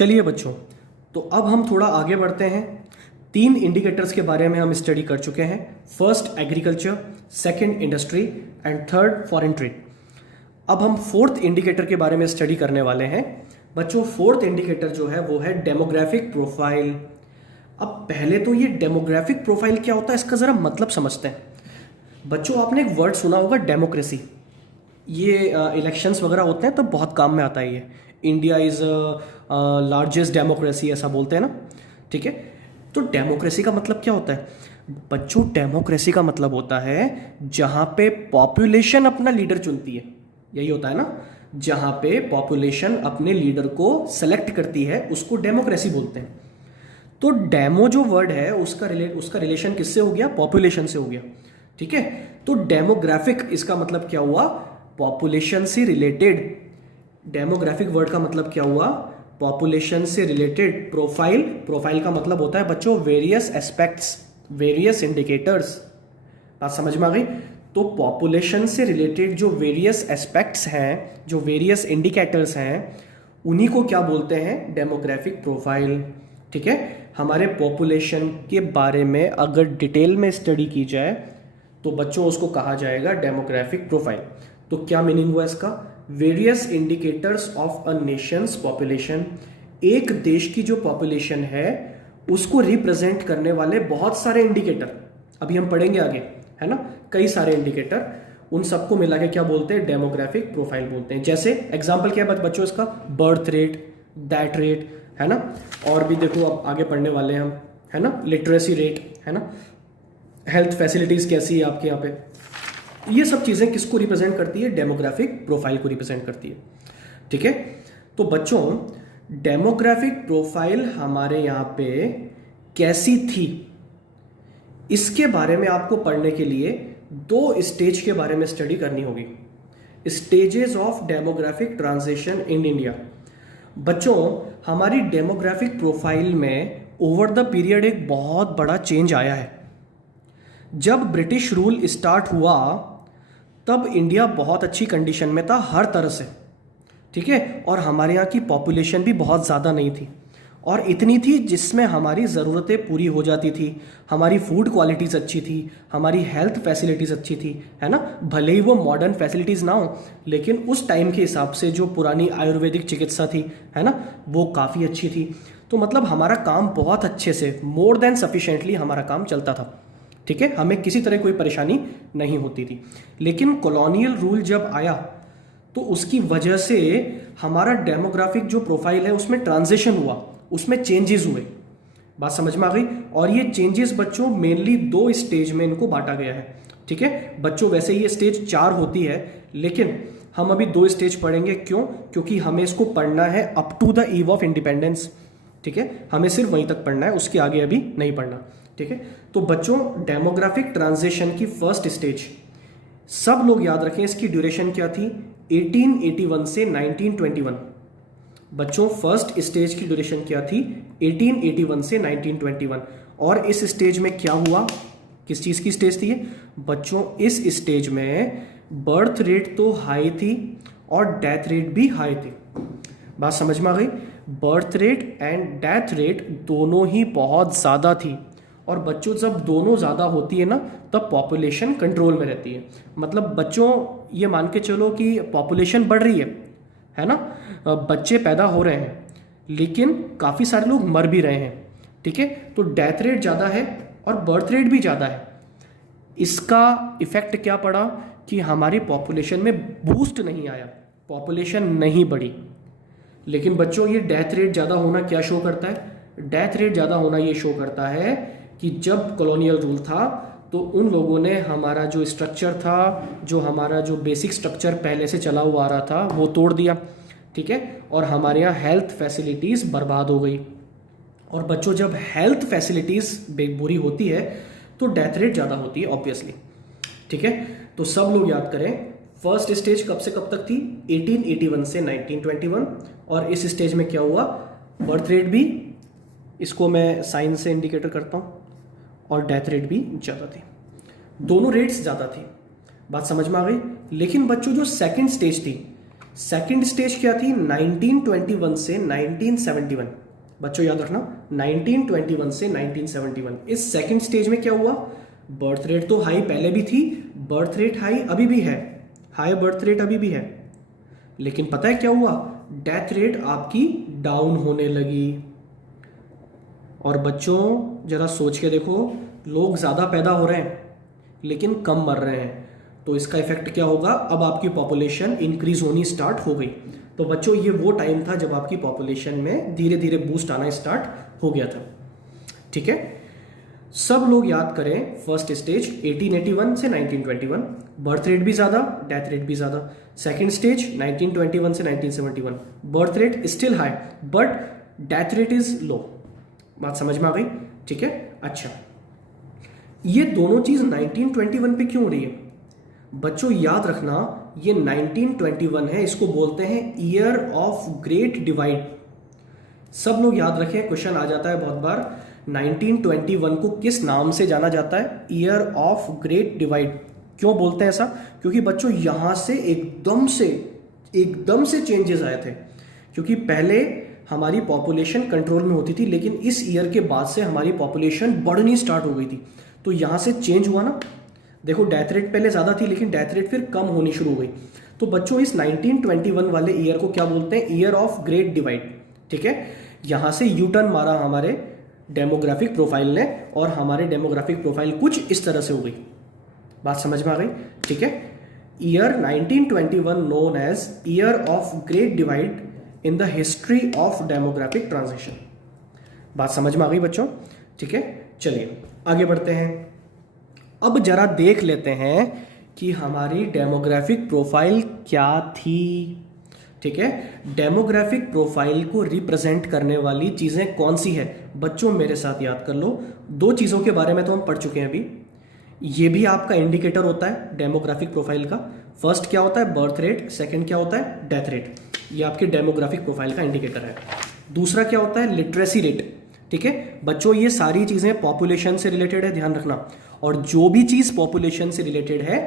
चलिए बच्चों, तो अब हम थोड़ा आगे बढ़ते हैं। 3 इंडिकेटर्स के बारे में हम स्टडी कर चुके हैं। First agriculture, second industry and third foreign trade. अब हम फोर्थ इंडिकेटर के बारे में स्टडी करने वाले हैं। बच्चों, फोर्थ इंडिकेटर जो है वो है डेमोग्राफिक प्रोफाइल। अब पहले तो ये डेमोग्राफिक प्रोफाइल क्या होता है इसका ज़रा मतलब समझते हैं। बच्चों, आपने एक वर्ड सुना होगा डेमोक्रेसी। ये इलेक्शंस वगैरह होते हैं तो बहुत काम में आता है ये। इंडिया इज़ लार्जेस्ट डेमोक्रेसी ऐसा बोलते हैं ना, ठीक है। तो डेमोक्रेसी का मतलब क्या होता है बच्चों? डेमोक्रेसी का मतलब होता है जहाँ पे पॉपुलेशन अपना लीडर चुनती है, यही होता है ना। जहाँ पे पॉपुलेशन अपने लीडर को सेलेक्ट करती है उसको डेमोक्रेसी बोलते हैं। तो डेमो जो वर्ड है उसका रिलेशन किससे हो गया? पॉपुलेशन से हो गया, ठीक है। तो डेमोग्राफिक इसका मतलब क्या हुआ? पॉपुलेशन से रिलेटेड। डेमोग्राफिक वर्ड का मतलब क्या हुआ? पॉपुलेशन से रिलेटेड। प्रोफाइल का मतलब होता है बच्चों वेरियस एस्पेक्ट्स, वेरियस इंडिकेटर्स। बात समझ में आ गई? तो पॉपुलेशन से रिलेटेड जो वेरियस एस्पेक्ट्स हैं, जो वेरियस इंडिकेटर्स हैं, उन्हीं को क्या बोलते हैं? डेमोग्राफिक प्रोफाइल, ठीक है। हमारे पॉपुलेशन के बारे में अगर डिटेल में स्टडी की जाए तो बच्चों उसको कहा जाएगा डेमोग्राफिक प्रोफाइल। तो क्या मीनिंग हुआ इसका? Various indicators of a Nations population. एक देश की जो पॉपुलेशन है उसको रिप्रेजेंट करने वाले बहुत सारे इंडिकेटर, अभी हम पढ़ेंगे आगे, है ना। कई सारे इंडिकेटर, उन सबको मिला के क्या बोलते हैं? डेमोग्राफिक प्रोफाइल बोलते हैं। जैसे एग्जांपल क्या है बच्चों इसका? बर्थ रेट, दैट रेट, है ना। और भी देखो अब आगे पढ़ने वाले हैं हम, है ना। लिटरेसी रेट, है ना। हेल्थ फैसिलिटीज कैसी है आपके यहाँ पे। ये सब चीजें किसको रिप्रेजेंट करती है? डेमोग्राफिक प्रोफाइल को रिप्रेजेंट करती है, ठीक है। तो बच्चों, डेमोग्राफिक प्रोफाइल हमारे यहाँ पे कैसी थी इसके बारे में आपको पढ़ने के लिए 2 स्टेज के बारे में स्टडी करनी होगी। Stages of demographic transition in India. बच्चों, हमारी डेमोग्राफिक प्रोफाइल में ओवर द पीरियड एक बहुत बड़ा चेंज आया है। जब ब्रिटिश रूल स्टार्ट हुआ तब इंडिया बहुत अच्छी कंडीशन में था हर तरह से, ठीक है। और हमारे यहाँ की पॉपुलेशन भी बहुत ज़्यादा नहीं थी, और इतनी थी जिसमें हमारी ज़रूरतें पूरी हो जाती थी। हमारी फूड क्वालिटीज़ अच्छी थी, हमारी हेल्थ फैसिलिटीज़ अच्छी थी, है ना। भले ही वो मॉडर्न फैसिलिटीज़ ना हो, लेकिन उस टाइम के हिसाब से जो पुरानी आयुर्वेदिक चिकित्सा थी, है ना, वो काफ़ी अच्छी थी। तो मतलब हमारा काम बहुत अच्छे से, मोर देन सफिशेंटली हमारा काम चलता था, ठीक है। हमें किसी तरह कोई परेशानी नहीं होती थी। लेकिन कॉलोनियल रूल जब आया तो उसकी वजह से हमारा डेमोग्राफिक जो प्रोफाइल है उसमें ट्रांजिशन हुआ, उसमें चेंजेस हुए। बात समझ में आ गई? और ये चेंजेस बच्चों मेनली 2 स्टेज में इनको बांटा गया है, ठीक है। बच्चों वैसे ये स्टेज 4 होती है, लेकिन हम अभी 2 स्टेज पढ़ेंगे। क्यों? क्योंकि हमें इसको पढ़ना है up to the eve of independence, ठीक है। हमें सिर्फ वहीं तक पढ़ना है, उसके आगे अभी नहीं पढ़ना, ठीक है। तो बच्चों, डेमोग्राफिक ट्रांजिशन की फर्स्ट स्टेज, सब लोग याद रखें इसकी ड्यूरेशन क्या थी? 1881 से 1921। बच्चों, फर्स्ट स्टेज की ड्यूरेशन क्या थी? 1881 से 1921। और इस स्टेज में क्या हुआ? किस चीज़ की स्टेज थी ये बच्चों? इस स्टेज में बर्थ रेट तो हाई थी और डेथ रेट भी हाई थी। बात समझ में आ गई? Birth rate and death rate दोनों ही बहुत ज़्यादा थी। और बच्चों, जब दोनों ज़्यादा होती है ना, तब पॉपुलेशन कंट्रोल में रहती है। मतलब बच्चों, ये मान के चलो कि पॉपुलेशन बढ़ रही है ना, बच्चे पैदा हो रहे हैं, लेकिन काफ़ी सारे लोग मर भी रहे हैं, ठीक है। तो डेथ रेट ज़्यादा है और बर्थ रेट भी ज़्यादा है। इसका इफेक्ट क्या पड़ा कि हमारी पॉपुलेशन में बूस्ट नहीं आया, पॉपुलेशन नहीं बढ़ी। लेकिन बच्चों, ये डेथ रेट ज़्यादा होना क्या शो करता है? डेथ रेट ज़्यादा होना ये शो करता है कि जब कॉलोनियल रूल था तो उन लोगों ने हमारा जो स्ट्रक्चर था, जो हमारा जो बेसिक स्ट्रक्चर पहले से चला हुआ आ रहा था, वो तोड़ दिया, ठीक है। और हमारे यहाँ हेल्थ फैसिलिटीज़ बर्बाद हो गई। और बच्चों, जब हेल्थ फैसिलिटीज़ बुरी होती है तो डेथ रेट ज़्यादा होती है ऑब्वियसली, ठीक है। तो सब लोग याद करें, फर्स्ट स्टेज कब से कब तक थी? 1881 से 1921। और इस स्टेज में क्या हुआ? बर्थ रेट भी, इसको मैं साइन से इंडिकेटर करता हूँ, और डेथ रेट भी ज़्यादा थी। दोनों रेट्स ज़्यादा थी। बात समझ में आ गई? लेकिन बच्चों, जो सेकंड स्टेज थी, सेकंड स्टेज क्या थी? 1921 से 1971। बच्चों याद रखना, 1921 से 1971। इस सेकंड स्टेज में क्या हुआ? बर्थ रेट तो हाई पहले भी थी, बर्थ रेट हाई अभी भी है, हाई बर्थ रेट अभी भी है, लेकिन पता है क्या हुआ? डेथ रेट आपकी डाउन होने लगी। और बच्चों जरा सोच के देखो, लोग ज़्यादा पैदा हो रहे हैं लेकिन कम मर रहे हैं, तो इसका इफेक्ट क्या होगा? अब आपकी पॉपुलेशन इंक्रीज होनी स्टार्ट हो गई। तो बच्चों ये वो टाइम था जब आपकी पॉपुलेशन में धीरे धीरे बूस्ट आना स्टार्ट हो गया था। ठीक है, सब लोग याद करें, फर्स्ट स्टेज 1881 से 1921, बर्थ रेट भी ज़्यादा, डेथ रेट भी ज़्यादा। सेकेंड स्टेज 1921 से 1971, birth rate still high but death rate is low. बात समझ में आ गई? ठीक है, अच्छा ये दोनों चीज 1921 पे क्यों हो रही है? बच्चों याद रखना, ये 1921 है, इसको बोलते हैं ईयर ऑफ ग्रेट डिवाइड। सब लोग याद रखें, क्वेश्चन आ जाता है बहुत बार, 1921 को किस नाम से जाना जाता है? Year of great divide. क्यों बोलते हैं ऐसा? क्योंकि बच्चों यहां से एकदम से चेंजेस आए थे। क्योंकि पहले हमारी पॉपुलेशन कंट्रोल में होती थी, लेकिन इस ईयर के बाद से हमारी पॉपुलेशन बढ़नी स्टार्ट हो गई थी, तो यहां से चेंज हुआ ना। देखो डेथ रेट पहले ज़्यादा थी, लेकिन डेथ रेट फिर कम होनी शुरू हो गई। तो बच्चों इस 1921 वाले ईयर को क्या बोलते हैं? Year of great divide. ठीक है, यहां से यू टर्न मारा हमारे डेमोग्राफिक प्रोफाइल ने, और हमारे डेमोग्राफिक प्रोफाइल कुछ इस तरह से हो गई। बात समझ में आ गई? ठीक है, year 1921 known as year of great divide in the history of demographic transition. बात समझ में आ गई बच्चों? ठीक है, चलिए आगे बढ़ते हैं। अब जरा देख लेते हैं कि हमारी डेमोग्राफिक प्रोफाइल क्या थी। ठीक है, डेमोग्राफिक प्रोफाइल को रिप्रेजेंट करने वाली चीजें कौन सी है? बच्चों मेरे साथ याद कर लो, दो चीजों के बारे में तो हम पढ़ चुके हैं अभी। ये भी आपका इंडिकेटर होता है डेमोग्राफिक प्रोफाइल का। फर्स्ट क्या होता है? Birth rate. सेकंड क्या होता है? Death rate. ये आपके डेमोग्राफिक प्रोफाइल का इंडिकेटर है। दूसरा क्या होता है? Literacy rate. ठीक है बच्चों, ये सारी चीजें पॉपुलेशन से रिलेटेड है, ध्यान रखना। और जो भी चीज पॉपुलेशन से रिलेटेड है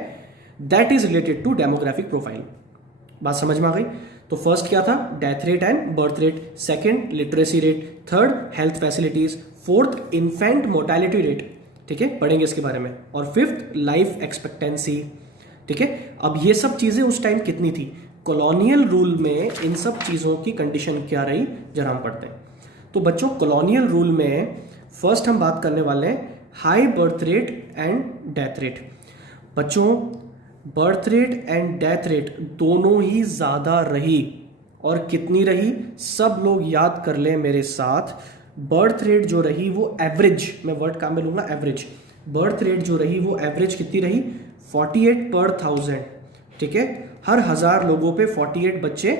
that is related to demographic profile. बात समझ में आ गई? तो फर्स्ट क्या था? Death rate and birth rate. Second literacy rate. Third health facilities. Fourth infant mortality rate. ठीक है, पढ़ेंगे इसके बारे में। और फिफ्थ लाइफ एक्सपेक्टेंसी। ठीक है, अब ये सब चीजें उस टाइम कितनी थी? कॉलोनियल रूल में इन सब चीजों की कंडीशन क्या रही, जरा हम पढ़ते हैं। तो बच्चों कॉलोनियल रूल में फर्स्ट हम बात करने वाले हैं high birth rate and death rate. बच्चों birth rate and death rate दोनों ही ज्यादा रही। और कितनी रही? सब लोग याद कर लें मेरे साथ। बर्थ रेट जो रही वो एवरेज, मैं वर्ड काम में लूंगा एवरेज। बर्थ रेट जो रही वो एवरेज कितनी रही? 48 पर 1000। ठीक है, हर 1000 लोगों पे 48 बच्चे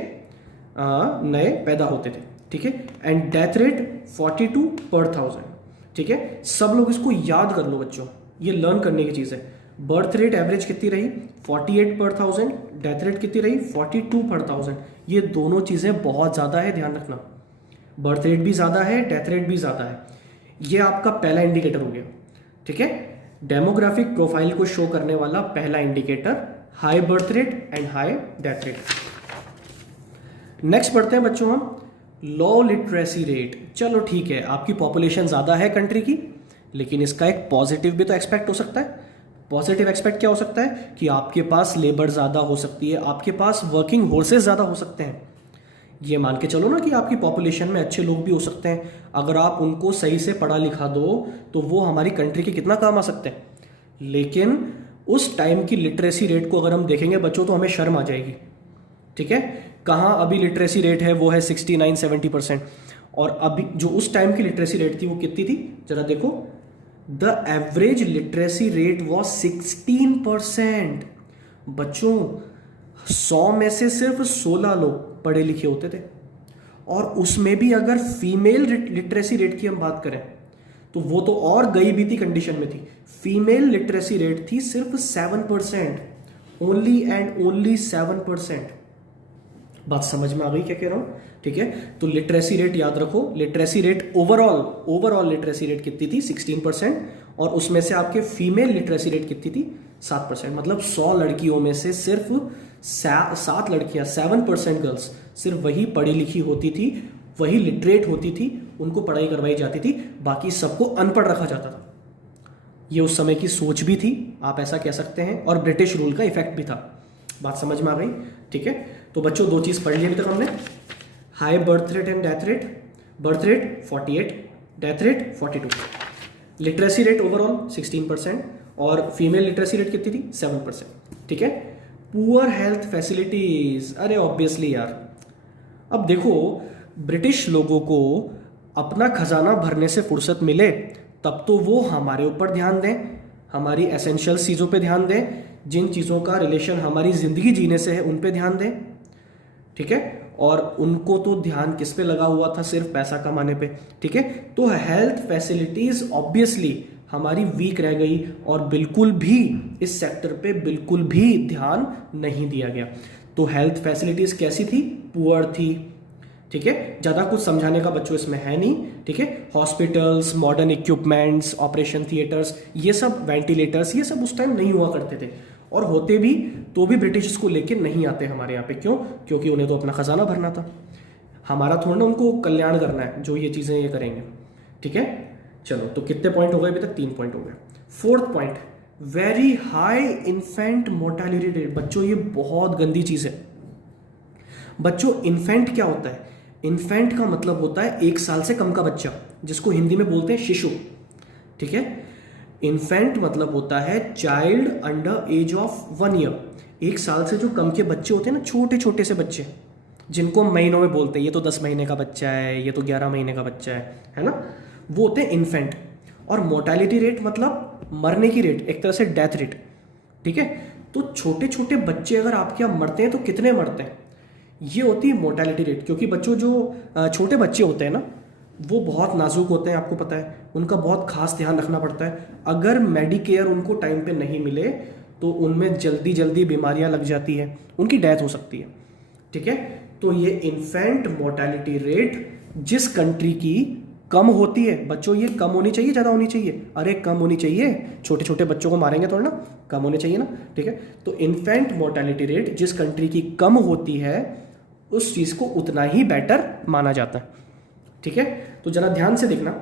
नए पैदा होते थे। ठीक है, एंड डेथ रेट 42 पर 1000। ठीक है, सब लोग इसको याद कर लो बच्चों, ये लर्न करने की चीज है। बर्थ रेट एवरेज कितनी रही? 48 पर 1000। डेथ रेट कितनी रही? 42 पर 1000। ये दोनों चीजें बहुत ज्यादा है, ध्यान रखना। बर्थ रेट भी ज्यादा है, डेथ रेट भी ज्यादा है। ये आपका पहला इंडिकेटर हो गया। ठीक है, डेमोग्राफिक प्रोफाइल को शो करने वाला पहला indicator high birth rate and high death rate. Next बढ़ते हैं बच्चों हम लो लिटरेसी रेट। चलो ठीक है, आपकी पॉपुलेशन ज्यादा है कंट्री की, लेकिन इसका एक पॉजिटिव भी तो एक्सपेक्ट हो सकता है। पॉजिटिव एक्सपेक्ट क्या हो सकता है? कि आपके पास लेबर ज्यादा हो सकती है, आपके पास वर्किंग फोर्सेस ज्यादा हो सकते हैं। ये मान के चलो ना कि आपकी पॉपुलेशन में अच्छे लोग भी हो सकते हैं। अगर आप उनको सही से पढ़ा लिखा दो तो वो हमारी कंट्री के कितना काम आ सकते हैं। लेकिन उस टाइम की लिटरेसी रेट को अगर हम देखेंगे बच्चों तो हमें शर्म आ जाएगी। ठीक है, कहाँ अभी लिटरेसी रेट है वो है 69-70%, और अभी जो उस टाइम की लिटरेसी रेट थी वो कितनी थी? जरा देखो, the average literacy rate was 16%। बच्चों 100 में से सिर्फ 16 लोग पढ़े लिखे होते थे, और उसमें भी अगर फीमेल लिटरेसी रेट की हम बात करें तो वो तो और गई भी थी कंडीशन में थी। फीमेल लिटरेसी रेट थी सिर्फ 7%, ओनली एंड ओनली 7%। बात समझ में आ गई क्या कह रहा हूं? ठीक है, तो लिटरेसी रेट याद रखो। Literacy rate overall literacy rate कितनी थी? 16%, और उसमें से आपके फीमेल लिटरेसी रेट कितनी थी? 7%। मतलब 100 लड़कियों में से सिर्फ 7 लड़कियां 7% गर्ल्स सिर्फ वही पढ़ी लिखी होती थी, वही लिटरेट होती थी, उनको पढ़ाई करवाई जाती थी, बाकी सबको अनपढ़ रखा जाता था। ये उस समय की सोच भी थी, आप ऐसा कह सकते हैं, और ब्रिटिश रूल का इफेक्ट भी था। बात समझ में आ गई? ठीक है, तो बच्चों 2 चीज़ पढ़ ली अभी तक हमने, high birth rate and death rate. Birth rate 48, death rate 42। Literacy rate overall 16% और फीमेल लिटरेसी रेट कितनी थी? 7%। ठीक है। पुअर हेल्थ फैसिलिटीज, अरे ऑब्वियसली यार, अब देखो ब्रिटिश लोगों को अपना खजाना भरने से फुर्सत मिले तब तो वो हमारे ऊपर ध्यान दें, हमारी एसेंशियल चीज़ों पे ध्यान दें, जिन चीज़ों का रिलेशन हमारी ज़िंदगी जीने से है उन पे ध्यान दें। ठीक है, और उनको तो ध्यान किस पे लगा हुआ था? सिर्फ पैसा कमाने पे। ठीक है, तो हेल्थ फैसिलिटीज ऑब्वियसली हमारी वीक रह गई और बिल्कुल भी इस सेक्टर पे बिल्कुल भी ध्यान नहीं दिया गया। तो हेल्थ फैसिलिटीज कैसी थी? पुअर थी। ठीक है, ज़्यादा कुछ समझाने का बच्चों इसमें है नहीं। ठीक है, hospitals, modern equipments, operation theatres, ये सब, वेंटिलेटर्स, ये सब उस टाइम नहीं हुआ करते थे, और होते भी तो भी ब्रिटिश इसको लेके नहीं आते हमारे यहाँ पे। क्यों? क्योंकि उन्हें तो अपना खजाना भरना था, हमारा थोड़ा ना उनको कल्याण करना है जो ये चीज़ें ये करेंगे। ठीक है, चलो तो कितने पॉइंट हो गए अभी तक? 3 पॉइंट हो गए। 4th point, very high infant mortality rate. बच्चों ये बहुत गंदी चीज़ है। बच्चों इन्फेंट क्या होता है? इन्फेंट का मतलब होता है 1 साल से कम का बच्चा, जिसको हिंदी में बोलते हैं शिशु। ठीक है, इन्फेंट मतलब होता है child under as of 1 year. 1 साल से जो कम के बच्चे होते हैं ना, छोटे छोटे से बच्चे, जिनको हम महीनों में बोलते हैं, ये तो 10 महीने का बच्चा है, ये तो 11 महीने का बच्चा है ना, वो होते हैं इन्फेंट। और मोर्टेलिटी रेट मतलब मरने की रेट, एक तरह से डेथ रेट। ठीक है, तो छोटे छोटे बच्चे अगर आपके यहाँ मरते हैं तो कितने मरते हैं, ये होती है मोर्टेलिटी रेट। क्योंकि बच्चों जो छोटे बच्चे होते हैं ना, वो बहुत नाजुक होते हैं, आपको पता है, उनका बहुत खास ध्यान रखना पड़ता है। अगर मेडिकेयर उनको टाइम पे नहीं मिले तो उनमें जल्दी जल्दी बीमारियां लग जाती है, उनकी डेथ हो सकती है। ठीक है, तो ये इन्फेंट मोर्टेलिटी रेट जिस कंट्री की कम होती है, बच्चों ये कम होनी चाहिए, ज़्यादा होनी चाहिए? अरे कम होनी चाहिए, छोटे छोटे बच्चों को मारेंगे थोड़ा ना, कम होने चाहिए ना। ठीक है, तो इन्फेंट मोर्टेलिटी रेट जिस कंट्री की कम होती है उस चीज़ को उतना ही बेटर माना जाता है। ठीक है, तो जरा ध्यान से देखना,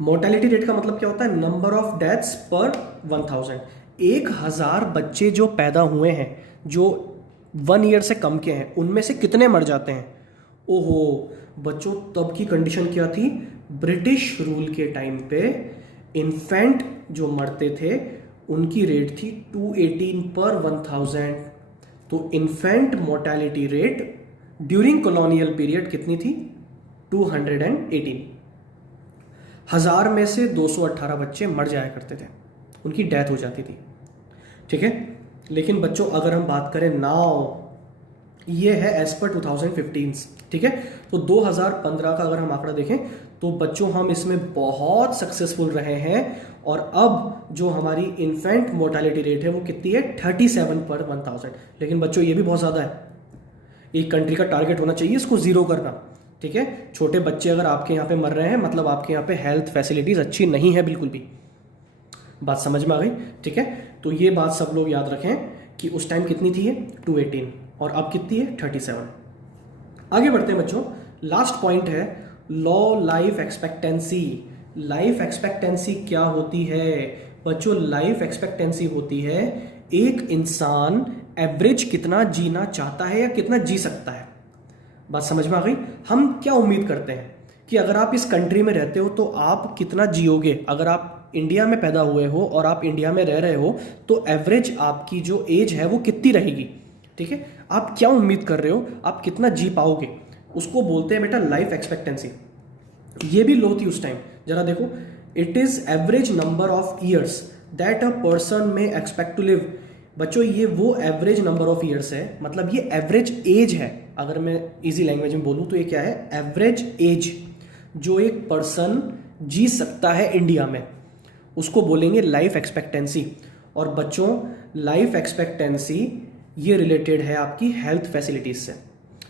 मोर्टेलिटी रेट का मतलब क्या होता है? नंबर ऑफ डेथ्स पर 1000। 1000 बच्चे जो पैदा हुए हैं जो 1 ईयर से कम के हैं, उनमें से कितने मर जाते हैं? ओहो बच्चों, तब की कंडीशन क्या थी? ब्रिटिश रूल के टाइम पे इन्फेंट जो मरते थे उनकी रेट थी 218 पर 1000। तो infant mortality rate during colonial period कितनी थी? 218। 1000 में से 218 बच्चे मर जाया करते थे, उनकी डेथ हो जाती थी। ठीक है, लेकिन बच्चों अगर हम बात करें नाउ, ये है एज पर 2015। ठीक है, तो 2015 का अगर हम आंकड़ा देखें तो बच्चों हम इसमें बहुत सक्सेसफुल रहे हैं, और अब जो हमारी इन्फेंट मोर्टेलिटी रेट है वो कितनी है? 37 पर 1000। लेकिन बच्चों ये भी बहुत ज़्यादा है, एक कंट्री का टारगेट होना चाहिए इसको 0 करना। ठीक है, छोटे बच्चे अगर आपके यहाँ पे मर रहे हैं मतलब आपके यहाँ पे हेल्थ फैसिलिटीज़ अच्छी नहीं है बिल्कुल भी। बात समझ में आ गई? ठीक है, तो ये बात सब लोग याद रखें कि उस टाइम कितनी थी ये? 218, और अब कितनी है? 37। आगे बढ़ते हैं बच्चों, लास्ट पॉइंट है law life expectancy. Life expectancy क्या होती है बच्चों? लाइफ एक्सपेक्टेंसी होती है एक इंसान एवरेज कितना जीना चाहता है या कितना जी सकता है। बात समझ में आ गई? हम क्या उम्मीद करते हैं कि अगर आप इस कंट्री में रहते हो तो आप कितना जियोगे? अगर आप इंडिया में पैदा हुए हो और आप इंडिया में रह रहे हो तो एवरेज आपकी जो एज है वो कितनी रहेगी? ठीक है, आप क्या उम्मीद कर रहे हो, आप कितना जी पाओगे, उसको बोलते हैं बेटा लाइफ एक्सपेक्टेंसी। ये भी लो थी उस टाइम, जरा देखो, it is average number of years that a person में एक्सपेक्ट टू लिव। बच्चों ये वो एवरेज नंबर ऑफ ईयर्स है, मतलब ये एवरेज एज है। अगर मैं इजी लैंग्वेज में बोलूँ तो ये क्या है? एवरेज एज जो एक पर्सन जी सकता है इंडिया में, उसको बोलेंगे लाइफ एक्सपेक्टेंसी। और बच्चों लाइफ एक्सपेक्टेंसी ये रिलेटेड है आपकी हेल्थ फैसिलिटीज से।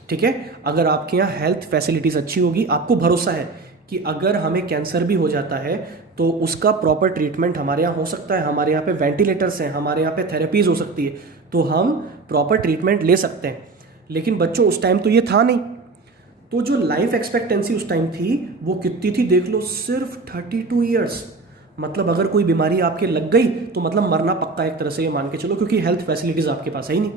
ठीक है, अगर आपके यहाँ हेल्थ फैसिलिटीज अच्छी होगी, आपको भरोसा है कि अगर हमें कैंसर भी हो जाता है तो उसका प्रॉपर ट्रीटमेंट हमारे यहाँ हो सकता है, हमारे यहाँ पे वेंटिलेटर्स हैं, हमारे यहाँ पे थेरेपीज हो सकती है, तो हम प्रॉपर ट्रीटमेंट ले सकते हैं। लेकिन बच्चों उस टाइम तो ये था नहीं, तो जो लाइफ एक्सपेक्टेंसी उस टाइम थी वो कितनी थी देख लो, सिर्फ 32 ईयर्स। मतलब अगर कोई बीमारी आपके लग गई तो मतलब मरना पक्का, एक तरह से ये मान के चलो, क्योंकि हेल्थ फैसिलिटीज आपके पास है ही नहीं।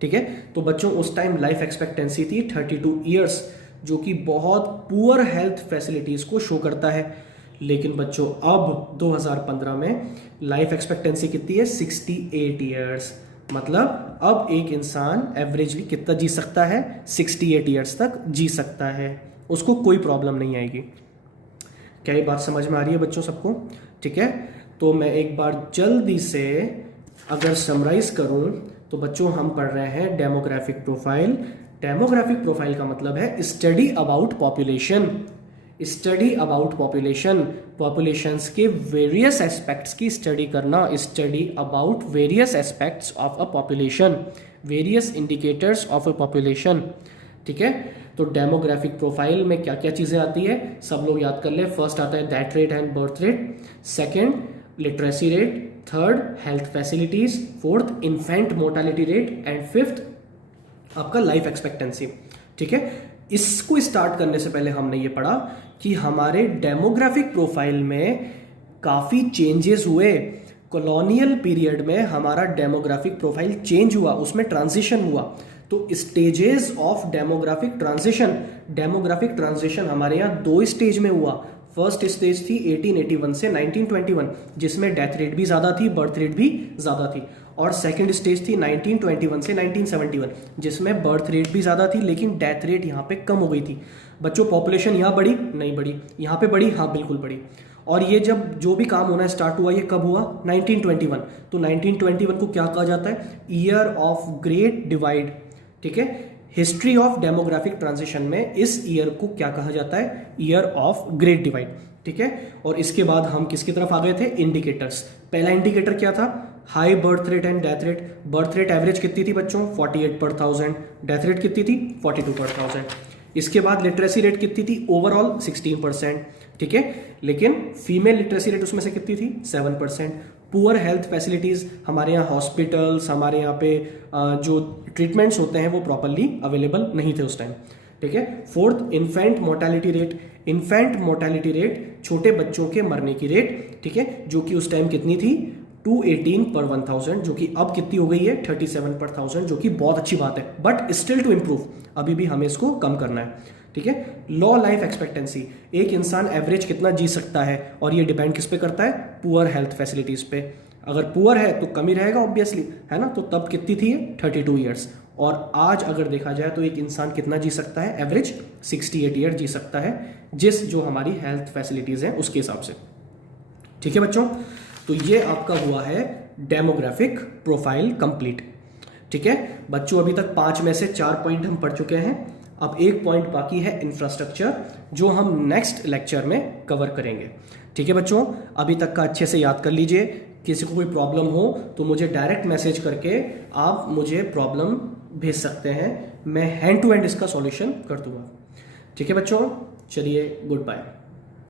ठीक है, तो बच्चों उस टाइम लाइफ एक्सपेक्टेंसी थी 32 ईयर्स, जो कि बहुत पुअर हेल्थ फैसिलिटीज को शो करता है। लेकिन बच्चों अब 2015 में लाइफ एक्सपेक्टेंसी कितनी है, 68 ईयर्स। मतलब अब एक इंसान एवरेजली कितना जी सकता है, 68 ईयर्स तक जी सकता है, उसको कोई प्रॉब्लम नहीं आएगी। क्या ये बात समझ में आ रही है बच्चों सबको? ठीक है, तो मैं एक बार जल्दी से अगर समराइज करूं तो बच्चों हम पढ़ रहे हैं डेमोग्राफिक प्रोफाइल। डेमोग्राफिक प्रोफाइल का मतलब है study about population. Study about population, populations के वेरियस एस्पेक्ट्स की स्टडी करना। Study about various aspects of a population, various indicators of a population. ठीक है, तो डेमोग्राफिक प्रोफाइल में क्या क्या चीजें आती है सब लोग याद कर ले। फर्स्ट आता है death rate and birth rate, second literacy rate, third health facilities, fourth infant mortality rate and fifth आपका लाइफ एक्सपेक्टेंसी। ठीक है, इसको स्टार्ट करने से पहले हमने ये पढ़ा कि हमारे डेमोग्राफिक प्रोफाइल में काफी चेंजेस हुए। कॉलोनियल पीरियड में हमारा डेमोग्राफिक प्रोफाइल चेंज हुआ, उसमें ट्रांजिशन हुआ। तो stages of demographic transition, demographic transition हमारे यहाँ 2 स्टेज में हुआ। फर्स्ट स्टेज थी 1881 से 1921, जिसमें डेथ रेट भी ज्यादा थी, बर्थ रेट भी ज्यादा थी। और सेकंड स्टेज थी 1921 से 1971, जिसमें बर्थ रेट भी ज्यादा थी लेकिन डेथ रेट यहाँ पे कम हो गई थी। बच्चों पॉपुलेशन यहाँ बढ़ी नहीं बढ़ी, यहाँ पे बढ़ी, हाँ बिल्कुल बढ़ी। और ये जब जो भी काम होना स्टार्ट हुआ ये कब हुआ, 1921। तो 1921 को क्या कहा जाता है, ईयर ऑफ ग्रेट डिवाइड। ठीक है, हिस्ट्री ऑफ डेमोग्राफिक ट्रांजिशन में इस ईयर को क्या कहा जाता है, ईयर ऑफ ग्रेट डिवाइड। ठीक है, और इसके बाद हम किसकी तरफ आ गए थे, इंडिकेटर्स। पहला इंडिकेटर क्या था, high birth rate and death rate. Birth rate average कितनी थी बच्चों, 48 पर 1000। डेथ रेट कितनी थी, 42 पर 1000। इसके बाद लिटरेसी रेट कितनी थी, ओवरऑल 16%। ठीक है, लेकिन फीमेल लिटरेसी रेट उसमें से कितनी थी, 7%। पुअर हेल्थ फैसिलिटीज, हमारे यहाँ हॉस्पिटल्स, हमारे यहाँ पे जो ट्रीटमेंट्स होते हैं वो प्रॉपरली अवेलेबल नहीं थे उस टाइम। ठीक है, fourth infant mortality rate. Infant mortality rate छोटे बच्चों के मरने की रेट, ठीक है, जो कि उस टाइम कितनी थी, 218 पर 1000, जो कि अब कितनी हो गई है, 37 पर 1000, जो कि बहुत अच्छी बात है। बट स्टिल टू इम्प्रूव, अभी भी हमें इसको कम करना है। ठीक है, लो लाइफ एक्सपेक्टेंसी, एक इंसान एवरेज कितना जी सकता है, और ये डिपेंड किस पे करता है, पुअर हेल्थ फैसिलिटीज पे। अगर पुअर है तो कम ही रहेगा ऑब्वियसली, है ना। तो तब कितनी थी, 32 ईयर्स। और आज अगर देखा जाए तो एक इंसान कितना जी सकता है, एवरेज 68 ईयर जी सकता है, जिस जो हमारी हेल्थ फैसिलिटीज हैं उसके हिसाब से। ठीक है बच्चों, तो ये आपका हुआ है डेमोग्राफिक प्रोफाइल कंप्लीट। ठीक है बच्चों, अभी तक 5 में से 4 पॉइंट हम पढ़ चुके हैं। अब एक पॉइंट बाकी है इंफ्रास्ट्रक्चर, जो हम नेक्स्ट लेक्चर में कवर करेंगे। ठीक है बच्चों, अभी तक का अच्छे से याद कर लीजिए। किसी को कोई प्रॉब्लम हो तो मुझे डायरेक्ट मैसेज करके आप मुझे प्रॉब्लम भेज सकते हैं, मैं हैंड टू हैंड इसका सॉल्यूशन कर दूंगा। ठीक है बच्चों, चलिए गुड बाय।